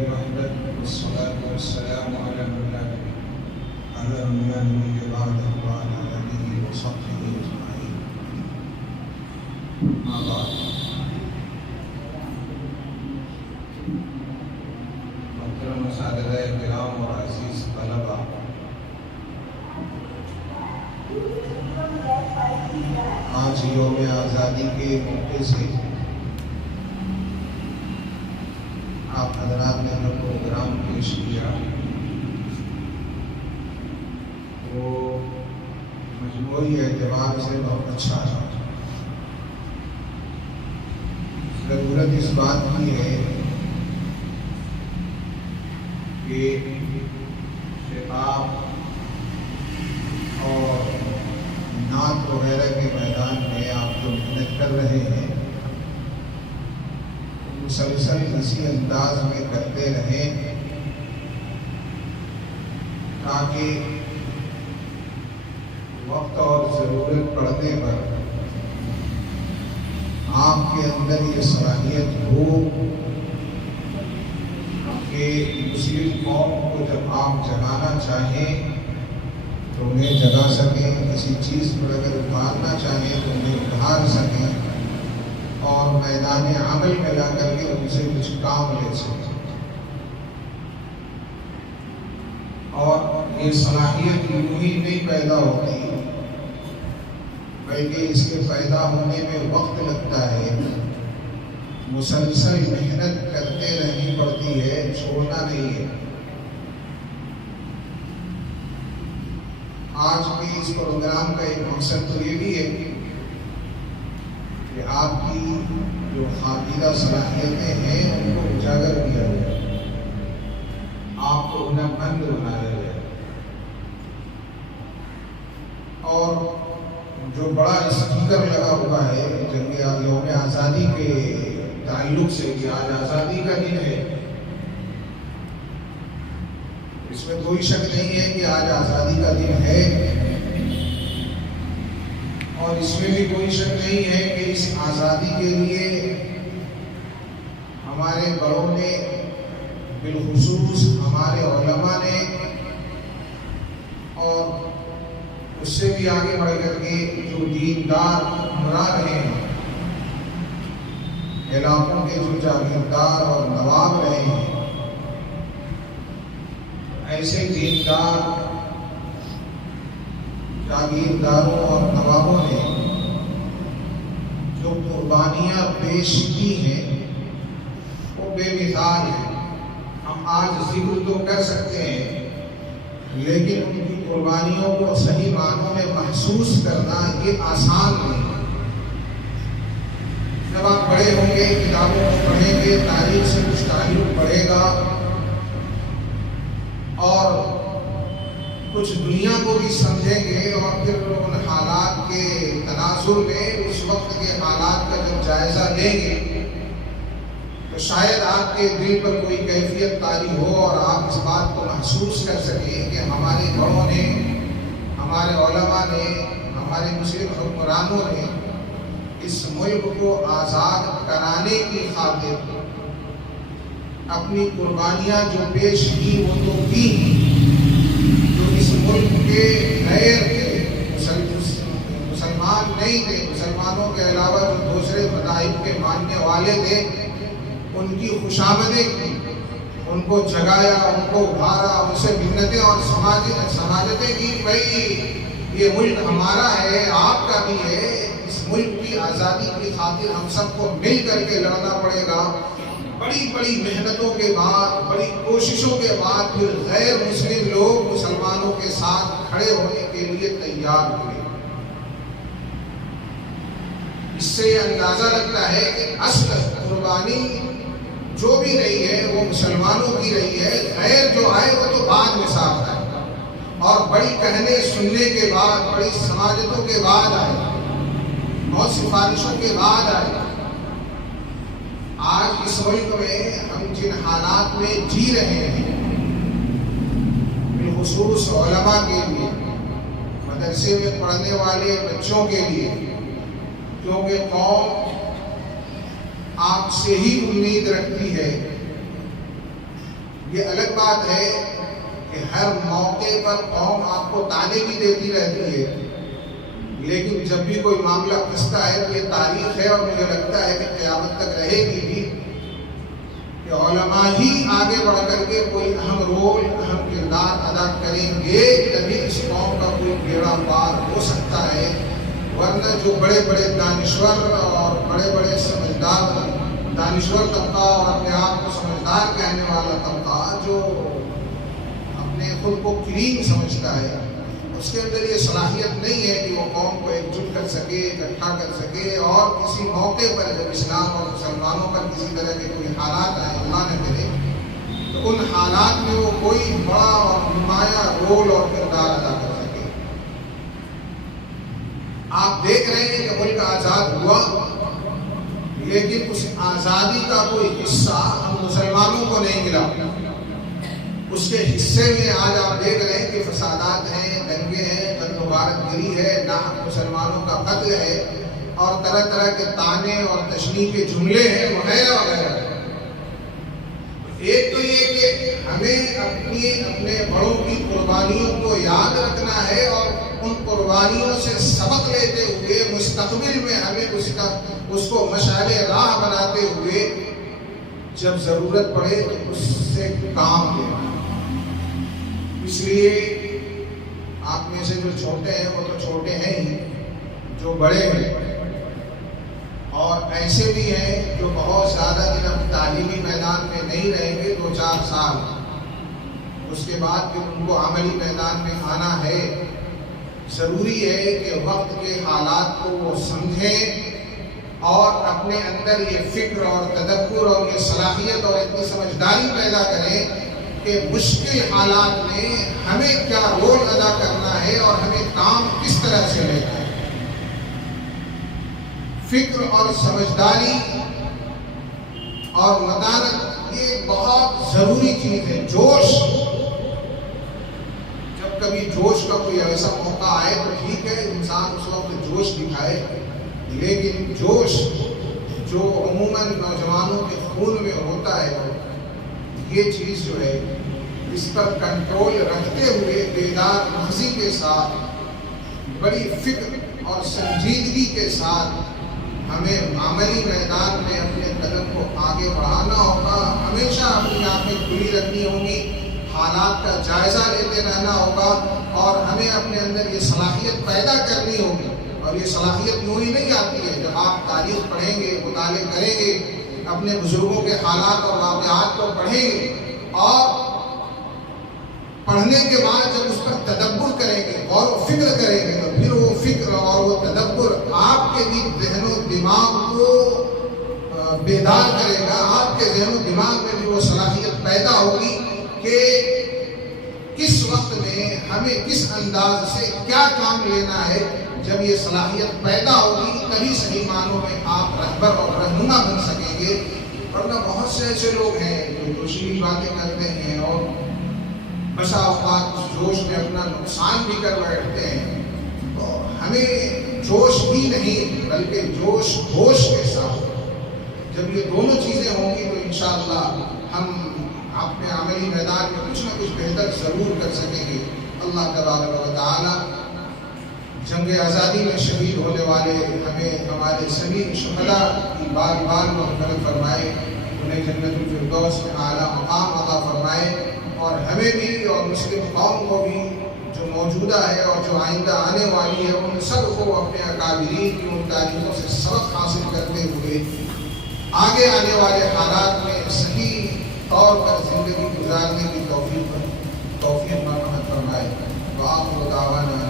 وحدة والصلاة والسلام على من لا نبي بعده وعلى آله وصحبه أجمعين. أما بعد، محترم اساتذہ کرام اور عزیز طلبہ، آج یوم آزادی کے موقع سے آپ حضرات نے جو پروگرام پیش کیا وہ مجموعی اعتبار سے بہت اچھا ہے۔ ضرورت اس بات کی ہے کہ خطاب اور نعت وغیرہ کے میدان میں آپ جو محنت کر رہے ہیں مسلسل اسی انداز میں کرتے رہیں تاکہ وقت اور ضرورت پڑنے پر آپ کے اندر یہ صلاحیت ہو کہ مسلم قوم کو جب آپ جگانا چاہیں تو انہیں جگا سکیں، کسی چیز پر اگر اتارنا چاہیں تو انہیں اتار سکیں اور میدان عمل میں لا کر کے ان سے کچھ کام لے سکیں۔ اور یہ صلاحیت یوں ہی نہیں پیدا ہوتی بلکہ اس کے پیدا ہونے میں وقت لگتا ہے، مسلسل محنت کرتے رہنی پڑتی ہے، چھوڑنا نہیں ہے۔ آج کے اس پروگرام کا ایک مقصد تو یہ بھی ہے کہ آپ کی جو خاطرہ صلاحیتیں ہیں ان کو اجاگر کیا جائے، آپ کو انہیں مند بنایا جائے، اور جو بڑا اسپیکر لگا ہوا ہے جنگ یوم آزادی کے تعلق سے کہ آج آزادی کا دن ہے، اس میں کوئی شک نہیں ہے کہ آج آزادی کا دن ہے، اور اس میں بھی کوئی شک نہیں ہے کہ اس آزادی کے لیے ہمارے بڑوں نے، بالخصوص ہمارے علماء نے، اور اس سے بھی آگے بڑھ کر کے جو دیندار حکمران رہے ہیں، علاقوں کے جو جاگیردار اور نواب رہے ہیں، ایسے دیندار جاگیرداروں اور نوابوں نے جو قربانیاں پیش کی ہیں وہ بے مثال ہیں۔ ہم آج ذکر تو کر سکتے ہیں لیکن ان کی قربانیوں کو صحیح معنوں میں محسوس کرنا یہ آسان نہیں ہے۔ جب آپ بڑے ہوں گے، کتابوں کو پڑھیں گے، تاریخ سے کچھ تعلق پڑھے گا اور کچھ دنیا کو بھی سمجھیں گے، اور پھر ان حالات کے تناظر میں اس وقت کے حالات کا جب جائزہ لیں گے تو شاید آپ کے دل پر کوئی کیفیت طاری ہو اور آپ اس بات کو محسوس کر سکیں کہ ہمارے بڑوں نے، ہمارے علماء نے، ہمارے مسلم حکمرانوں نے اس ملک کو آزاد کرانے کی خاطر اپنی قربانیاں جو پیش کی وہ تو کی، جو اس ملک کے غیر مسلمان نہیں تھے، مسلمانوں کے علاوہ جو دوسرے مذاہب کے ماننے والے تھے ان کی خوشامدیں کی، ان کو جگایا، ان کو ابھارا، ان سے منتیں اور سماجتیں کی، بھائی یہ ملک ہمارا ہے، آپ کا بھی ہے، اس ملک کی آزادی کی خاطر ہم سب کو مل کر کے لڑنا پڑے گا۔ بڑی بڑی محنتوں کے بعد، بڑی کوششوں کے بعد پھر غیر مسلم لوگ مسلمانوں کے ساتھ کھڑے ہونے کے لیے تیار ہوئے۔ اس سے یہ اندازہ لگتا ہے کہ اصل قربانی جو بھی رہی ہے وہ مسلمانوں کی رہی ہے، غیر جو آئے وہ تو بعد میں ساتھ آئے، اور بڑی کہنے سننے کے بعد، بڑی سماجتوں کے بعد آئے، بہت سفارشوں کے بعد آئے۔ آج اس ملک میں ہم جن حالات میں جی رہے ہیں، بالخصوص علماء کے لیے، مدرسے میں پڑھنے والے بچوں کے لیے، کیونکہ قوم آپ سے ہی امید رکھتی ہے یہ الگ بات ہے کہ ہر موقع پر قوم آپ کو تانے بھی دیتی رہتی ہے، لیکن جب بھی کوئی معاملہ پھنستا ہے تو یہ تاریخ ہے اور مجھے لگتا ہے کہ قیامت تک رہے گی بھی کہ علماء ہی آگے بڑھ کر کے کوئی اہم رول، اہم کردار ادا کریں گے، تبھی اس قوم کا کوئی بیڑا پار ہو سکتا ہے۔ ورنہ جو بڑے بڑے دانشور اور بڑے بڑے سمجھدار، دانشور طبقہ اور اپنے آپ کو سمجھدار کہنے والا طبقہ جو اپنے خود کو کلین سمجھتا ہے، اس کے اندر یہ صلاحیت نہیں ہے کہ وہ قوم کو ایک جٹ کر سکے، اکٹھا کر سکے، اور کسی موقع پر جب اسلام اور مسلمانوں پر کسی طرح کے کوئی حالات آئے، اللہ نہ کرے، تو ان حالات میں وہ کوئی بڑا اور نمایاں رول اور کردار ادا کر سکے۔ آپ دیکھ رہے ہیں کہ ملک آزاد ہوا، لیکن اس آزادی کا کوئی حصہ ہم مسلمانوں کو نہیں ملا۔ اس کے حصے میں آج آپ دیکھ رہے ہیں کہ فسادات ہیں، دنگے ہیں، جنگ و غارت گری ہے، ناحق مسلمانوں کا قتل ہے، اور طرح طرح کے طعنے اور تشنیع کے جملے ہیں، وغیرہ وغیرہ۔ ایک تو یہ کہ ہمیں اپنے بڑوں کی قربانیوں کو یاد رکھنا ہے، اور ان قربانیوں سے سبق لیتے ہوئے مستقبل میں ہمیں اس کو مشعل راہ بناتے ہوئے جب ضرورت پڑے تو اس سے کام لینا۔ اس لیے آپ میں سے جو چھوٹے ہیں وہ تو چھوٹے ہیں ہی، جو بڑے ہیں اور ایسے بھی ہیں جو بہت زیادہ دن اب تعلیمی میدان میں نہیں رہیں گے، 2-4 سال، اس کے بعد پھر ان کو عملی میدان میں آنا ہے۔ ضروری ہے کہ وقت کے حالات کو وہ سمجھیں اور اپنے اندر یہ فکر اور تدبر اور یہ صلاحیت اور اتنی سمجھداری پیدا کریں کہ مشکل حالات میں ہمیں کیا رول ادا کرنا ہے اور ہمیں کام کس طرح سے لینا ہے۔ فکر اور سمجھداری اور مدانت یہ بہت ضروری چیز ہے۔ جوش، جب کبھی جوش کا کوئی ایسا موقع آئے تو ٹھیک ہے، انسان اس وقت جوش دکھائے، لیکن جوش جو عموماً نوجوانوں کے خون میں ہوتا ہے، یہ چیز جو ہے اس پر کنٹرول رکھتے ہوئے بیدار مغزی کے ساتھ، بڑی فکر اور سنجیدگی کے ساتھ ہمیں عملی میدان میں اپنے قدم کو آگے بڑھانا ہوگا۔ ہمیشہ اپنی آنکھیں کھلی رکھنی ہوں گی، حالات کا جائزہ لیتے رہنا ہوگا، اور ہمیں اپنے اندر یہ صلاحیت پیدا کرنی ہوگی۔ اور یہ صلاحیت یوں ہی نہیں آتی ہے، جب آپ تاریخ پڑھیں گے، مطالعے کریں گے، اپنے بزرگوں کے حالات اور واقعات کو پڑھیں گے، اور پڑھنے کے بعد جب اس پر تدبر کریں گے، غور و فکر کریں گے، تو پھر وہ فکر اور وہ تدبر آپ کے بھی ذہن و دماغ کو بیدار کرے گا۔ آپ کے ذہن و دماغ میں بھی وہ صلاحیت پیدا ہوگی کہ کس وقت میں ہمیں کس انداز سے کیا کام لینا ہے۔ جب یہ صلاحیت پیدا ہوگی تبھی صحیح معنوں میں آپ رہبر اور رہنما بن سکیں گے۔ ورنہ بہت سے ایسے لوگ ہیں جو جوشیلی باتیں کرتے ہیں اور بسا اوقات اس جوش میں اپنا نقصان بھی کر بیٹھتے ہیں۔ تو ہمیں جوش بھی نہیں بلکہ جوش ہوش کے ساتھ، جب یہ دونوں چیزیں ہوں گی تو انشاءاللہ ہم اپنے عملی میدان میں کچھ نہ کچھ بہتر ضرور کر سکیں گے۔ اللہ تبارک و تعالی جنگ آزادی میں شہید ہونے والے ہمیں ہمارے سبھی شہداء کی بار بار مغفرت فرمائے، انہیں جنت الفردوس میں اعلیٰ مقام عطا فرمائے، اور ہمیں بھی اور مسلم قوم کو بھی جو موجودہ ہے اور جو آئندہ آنے والی ہے، ان سب کو اپنے اکابرین کی ان تعلیموں سے سبق حاصل کرتے ہوئے آگے آنے والے حالات میں صحیح طور پر زندگی گزارنے کی توفیق مرحمت فرمائے۔ وآخر دعوانا